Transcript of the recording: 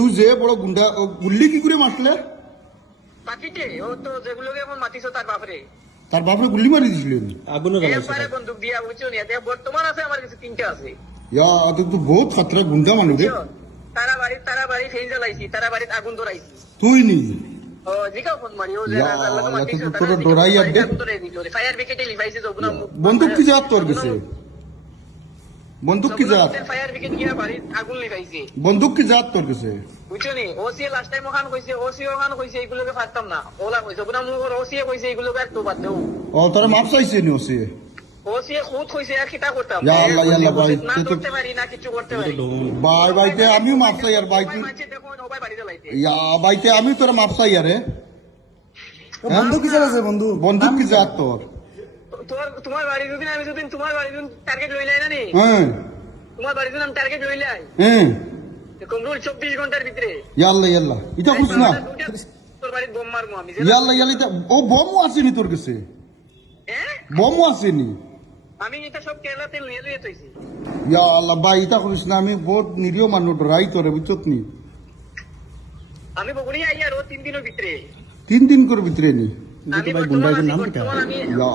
তুই যে বড় গুন্ডা গুল্লি কি করে মারলে? পাকিটে ও তো যেগুলোকে এখন মাতিছো তার বাপরে তার বাপরে গুল্লি মারি দিছিলেন? আগুনও জ্বালাইছে এরপরে বন্দুক দিয়া বুঝছো নি এতে বর্তমান আছে আমার কাছে 3টা আছে ইয়া তুই তো বহুত খাতরা গুন্ডা মানুষ রে। বুঝছো? তারা বাড়ি ফেল জ্বালাইছি তারা বাড়িতে আগুন ধরাইছি তুই নি ও জিকাও ফোন মারি ও ইয়া, যারা লোক মাতিছো এত তো তোরা ডরাই আর দে। আগুন ধরাই দিল ফায়ার ব্রিগেডে লিভাইছে যগুনা বন্দুক কি জাত তোর কাছে? বন্দুক কি জাত? ফায়ার ব্রিগেড গিয়া বাড়ি আগুন লিভাইছে বন্দুক কি জাত তোর কাছে? বুঝছো নি ওসি লাস্ট টাইম ওখান কইছে ওসি ওখান কইছে এগুলোকে পারতাম না ওলা কইছে যগুনা মুর ওসি কইছে এগুলোকে আর তো বাদ দেও ও তোরা মাপ চাইছে নি ওসি? ওসি খুদ কইছে আর কিটা করতাম ইয়া আল্লাহ, ইয়া আল্লাহ, ভাই, না তুই তো- করতে পারি না কিছু করতে পারি ভাই বাইতে আমিও মাপ চাই আর ভাই সবাই তুই মানছে দেখো সবাই বাড়ি জ্বালাইছে ইয়া বাইতে আমিও তোরা মাপ চাই আরে। বন্ধু কি চালাছে বন্ধু? বন্দুক কি জাত তোর? তোমার বাড়ি যদি আমি যদি তোমার বাড়ি যদি টার্গেট লইলাই না নি হ্যাঁ তোমার বাড়ি যদি আমি টার্গেট লইলাই হ্যাঁ কমরুল 24 ঘন্টার ভিতরে ইয়াল্লা ইয়াল্লা এটা খুশ না। তোর বাড়িতে বোম মারবো আমি ইয়াল্লা ইয়াল্লা এটা ও বমও আসেনি তোর কাছে? হ্যাঁ বমও আসেনি? আমি এটা সব কেরালাতে লইয়ে লইয়ে তৈছি ইয়া আল্লাহ ভাই এটা করিস না, আমি বহুত নিরীহ মানুষ রাই তোরে বুঝছত নি? আমি বগুড়ি আই আর ও 3 দিনের ভিতরে 3 দিন করে ভিতরে নি আমি ভাই গুন্ডা বর্তমান নাম আছি, কিটা? বর্তমান আমি ইয়া